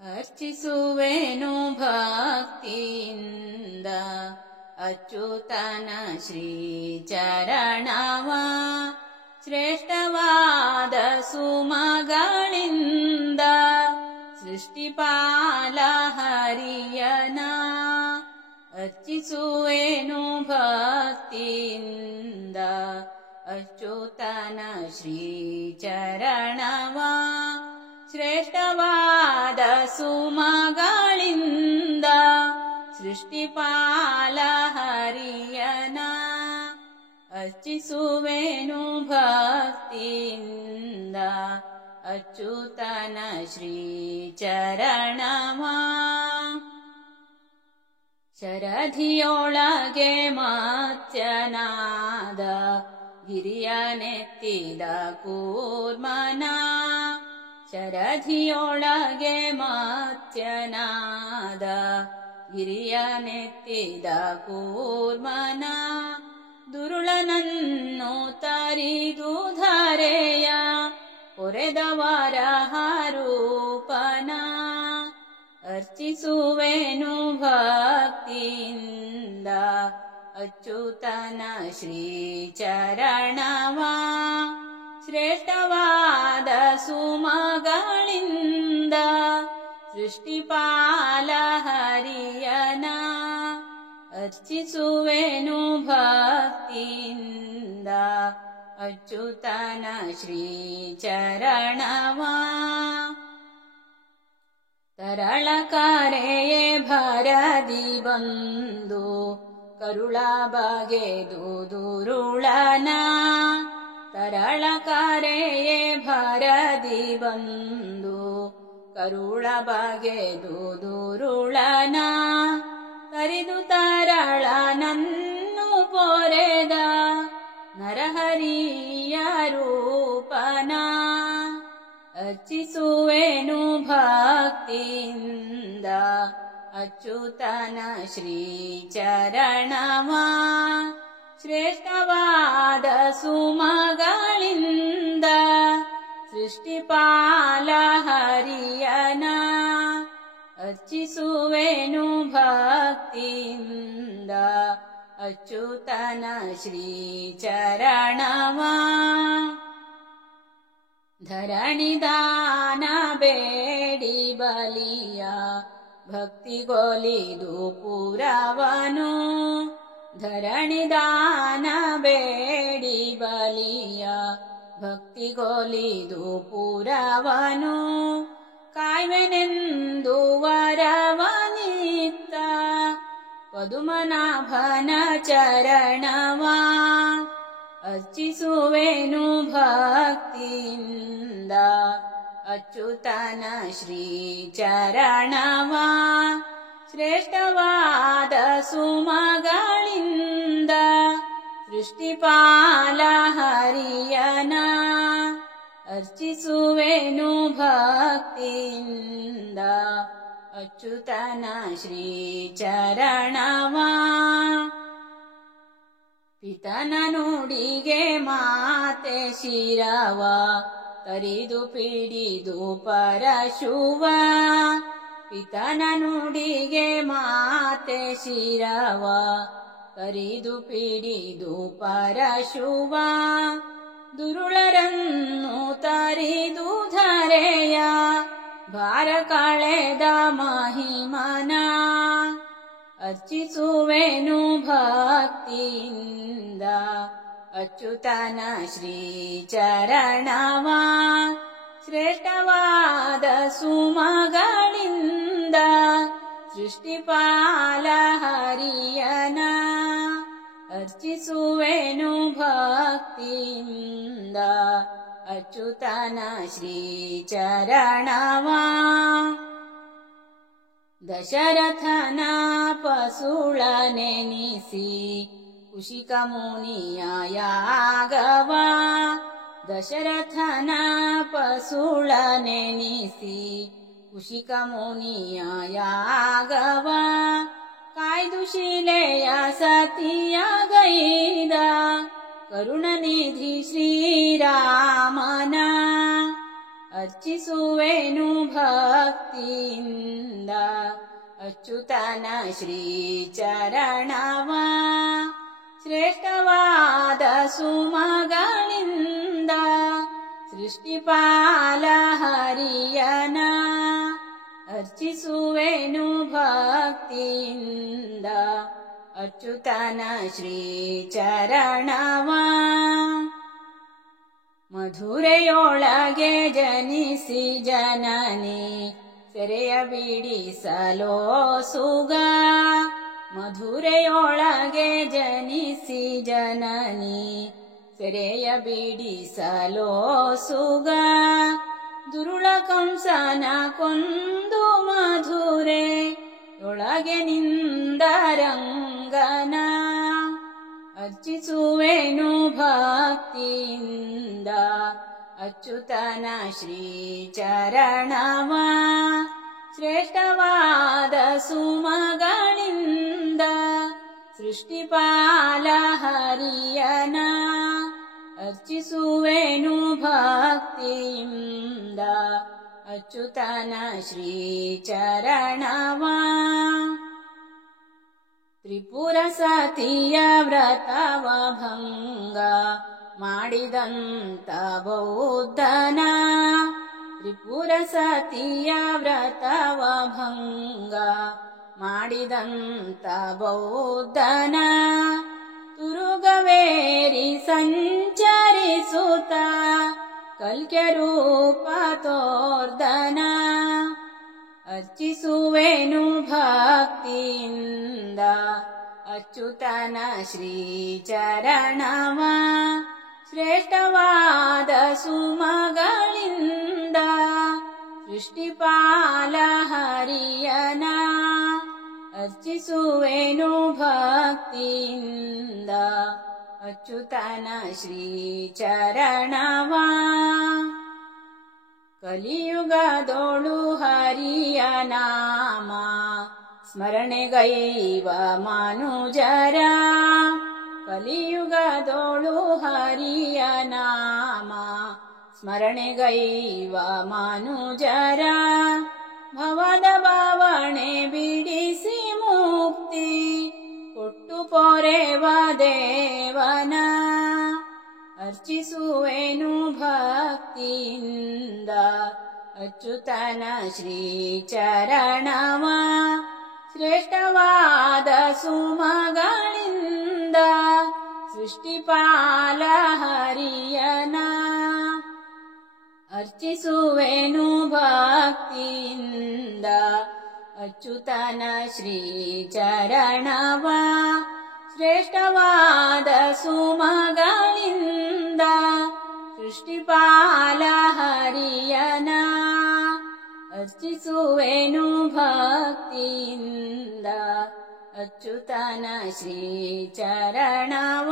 ಅರ್ಚಿಸುವೆನು ಭಕ್ತಿಯಿಂದ ಅಚ್ಯುತನ ಶ್ರೀ ಚರಣವ, ಶ್ರೇಷ್ಠವಾದ ಸುಮಗಳಿಂದ ಸೃಷ್ಟಿಪಾಲ ಹರಿಯನ. ಅರ್ಚಿಸುವೆನು ಭಕ್ತಿಯಿಂದ ಅಚ್ಯುತನ ಶ್ರೀ ಚರಣವ, ಶ್ರೇಷ್ಠವಾದ ಸುಮಗಳಿಂದ ಸೃಷ್ಟಿಪಾಲ ಹರಿಯನ. ಅರ್ಚಿಸುವೆನು ಭಕ್ತಿಯಿಂದ ಅಚ್ಯುತನ ಶ್ರೀ ಚರಣವ. ಶರಧಿಯೊಳಗೆ ಮತ್ಸ್ಯನಾದ ಗಿರಿಯ ನೆತ್ತಿದ ಕೂರ್ಮನ. ಶರಧಿಯೊಳಗೆ ಮತ್ಸ್ಯನಾದ ಗಿರಿಯ ನೆತ್ತಿದ ಕೂರ್ಮನ. ದುರುಳನನ್ನು ತರಿದು ಧರೆಯ ಹೊರೆದವರ ರೂಪನ. ಅರ್ಚಿಸುವೆನು ಭಕ್ತಿಯಿಂದ ಅಚ್ಯುತನ ಶ್ರೀ ಚರಣವ, ಶ್ರೇಷ್ಠವಾದ ಸುಮಗಳಿಂದ ಸೃಷ್ಟಿಪಾಲ ಹರಿಯನ. ಅರ್ಚಿಸುವೆನು ಭಕ್ತಿಯಿಂದ ಅಚ್ಯುತನ ಶ್ರೀ ಚರಣವ. ತರಳ ಕರೆಯೇ ಭರದಿ ಬಂದು ಕರುಳ ಬಗೆದು ದುರುಳನ. ತರಳ ಕರೆಯೇ ಭರದಿ ಬಂದು ಕರುಳ ಬಗೆದು ದುರುಳನ. ಕರಿದು ತರಳನನ್ನು ಪೊರೆದ ನರಹರಿಯ ರೂಪನ. ಅರ್ಚಿಸುವೆನು ಭಕ್ತಿಯಿಂದ ಅಚ್ಯುತನ ಶ್ರೀ ಚರಣವ, ಶ್ರೇಷ್ಠವಾದ ಸುಮಗಳಿಂದ ಸೃಷ್ಟಿಪಾಲ ಹರಿಯನ. ಅರ್ಚಿಸುವೆನು ಭಕ್ತಿಯಿಂದ ಅಚ್ಯುತನ ಶ್ರೀ ಚರಣವ. ಧರಣಿದಾನ ಬೇಡಿ ಬಲಿಯ ಭಕ್ತಿಗೊಲಿದು ಪುರವನು. ಧರಣಿದಾನ ಬೇಡಿ ಬಲಿಯ ಭಕ್ತಿಗೊಲಿದು ಪುರವನು. ಕಾಯ್ವೆನೆಂದು ವರವನಿತ್ತ ಪದುಮನಾಭನ ಚರಣವ. ಅರ್ಚಿಸುವೆನು ಭಕ್ತಿಯಿಂದ ಅಚ್ಯುತನ ಶ್ರೀ ಚರಣವ, ಶ್ರೇಷ್ಠವಾದ ಸುಮಗಳಿಂದ ಸೃಷ್ಟಿಪಾಲ ಹರಿಯನ. ಅರ್ಚಿಸುವೆನು ಭಕ್ತಿಯಿಂದ ಅಚ್ಯುತನ ಶ್ರೀ ಚರಣವ. ಪಿತನ ನುಡಿಗೆ ಮಾತೆ ಶಿರವ ತರಿದು ಪಿಡಿದು ಪರಶುವ. ಪಿತನ ನುಡಿಗೆ ಮಾತೆ ಶಿರವ ತರಿದು ಪಿಡಿದು ಪರಶುವ. ದುರುಳರನ್ನು ತರಿದು ಧರೆಯ ಭಾರ ಕಳೆದ ಮಹಿಮನ. ಅರ್ಚಿಸುವೆನು ಭಕ್ತಿಯಿಂದ ಅಚ್ಯುತನ ಶ್ರೀ ಚರಣವ, ಶ್ರೇಷ್ಠವಾದ ಸುಮಗಳಿಂದ ಸೃಷ್ಟಿಪಾಲ ಹರಿಯನ. ಅರ್ಚಿಸುವೆನು ಭಕ್ತಿಯಿಂದ ಅಚ್ಯುತನ ಶ್ರೀ ಚರಣವ. ದಶರಥನ ಪಸುಳ ನೆನಿಸಿ ಕುಶಿಕ ಮುನಿಯ ಯಾಗವ. ದಶರಥನ ಪಸುಳ ನೆನಿಸಿ ಕುಶಿಕ ಮುನಿಯ ಯಾಗವ. ಕಾಯ್ದು ಶಿಲೆಯ ಸತಿಯ ಗೈದ ಕರುಣನಿಧಿ ಶ್ರೀರಾಮನ. ಅರ್ಚಿಸುವೆನು ಭಕ್ತಿಯಿಂದ ಭಕ್ತಿಯಿಂದ ಅಚ್ಯುತನ ಶ್ರೀಚರಣವ ಶ್ರೇಷ್ಠವಾದ ಸುಮಗಳಿಂದ ಸೃಷ್ಟಿಪಾಲ ಹರಿಯನ ಅರ್ಚಿಸುವೆನು ಭಕ್ತಿಯಿಂದ ಅಚ್ಯುತನ ಶ್ರೀಚರಣವ ಮಧುರೆಯೊಳಗೆ ಜನಿಸಿ ಜನನಿ ಸೆರೆಯ ಬಿಡಿಸಲೋ ಸುಗ ಮಧುರೆಯೊಳಗೆ ಜನಿಸಿ ಜನನಿ ಸೆರೆಯ ಬಿಡಿಸಲೋ ಸುಗ ದುರುಳ ಕಂಸನ ಕೊಂದು ಮಧುರೆ ಒಳಗೆ ನಿಂದ ರಂಗನ ಅರ್ಚಿಸುವೆನು ಭಕ್ತಿಯಿಂದ ಅಚ್ಯುತನ ಶ್ರೀಚರಣವ ಶ್ರೇಷ್ಠವಾದ ಸುಮಗಳಿಂದ ಸೃಷ್ಟಿಪಾಲ ಹರಿಯನ ಅರ್ಚಿಸುವೆನು ಭಕ್ತಿಯಿಂದ ಅಚ್ಯುತನ ಶ್ರೀಚರಣವ ತ್ರಿಪುರ ಸತಿಯ ವ್ರತವ ಭಂಗ ಮಾಡಿದಂತ ಬೌದ್ಧನ ತ್ರಿಪುರ ಸತಿಯ ವ್ರತವ ಭಂಗ ಮಾಡಿದಂತ ಬೌದ್ಧನ ತುರುಗವೇರಿ ಸಂಚರಿಸುತ್ತ ಕಲ್ಕೆ ರೂಪ ತೋರ್ದನ ಅರ್ಚಿಸುವೆನು ಭಕ್ತಿಯಿಂದ ಅಚ್ಯುತನ ಶ್ರೀಚರಣವ ಶ್ರೇಷ್ಠವಾದ ಸುಮಗಳಿಂದ ಸೃಷ್ಟಿಪಾಲ ಹರಿಯನ ಅರ್ಚಿಸುವೆನು ಭಕ್ತಿಯಿಂದ ಅಚ್ಯುತನ ಶ್ರೀಚರಣವ ಕಲಿಯುಗದೋಳು ಹರಿಯ ನಾಮ ಸ್ಮರಣೆಗೈವ ಮನುಜರ ಕಲಿಯುಗದೋಳು ಹರಿಯ ನಾಮ ಸ್ಮರಣೆಗೈವ ಮನುಜರ ಭವದ ಭಾವನೆ ಬಿಡಿಸಿ ಮುಕ್ತಿ ಕೊಟ್ಟು ಪೊರೆವ ದೇವನ ಅರ್ಚಿಸುವೆನು ಭಕ್ತಿಯಿಂದ ಅಚ್ಯುತನ ಶ್ರೀಚರಣವ ಶ್ರೇಷ್ಠವಾದ ಸುಮಗಳಿಂದ ಸೃಷ್ಟಿಪಾಲ ಹರಿಯನ ಅರ್ಚಿಸುವೆನು ಭಕ್ತಿಯಿಂದ ಅಚ್ಯುತನ ಶ್ರೀಚರಣವ ಶ್ರೇಷ್ಠವಾದ ಸುಮಗಳಿಂದ ಸೃಷ್ಟಿಪಾಲ ಹರಿಯನ ಅರ್ಚಿಸುವೆನು ಭಕ್ತಿಯಿಂದ ಅಚ್ಯುತನ ಶ್ರೀಚರಣವ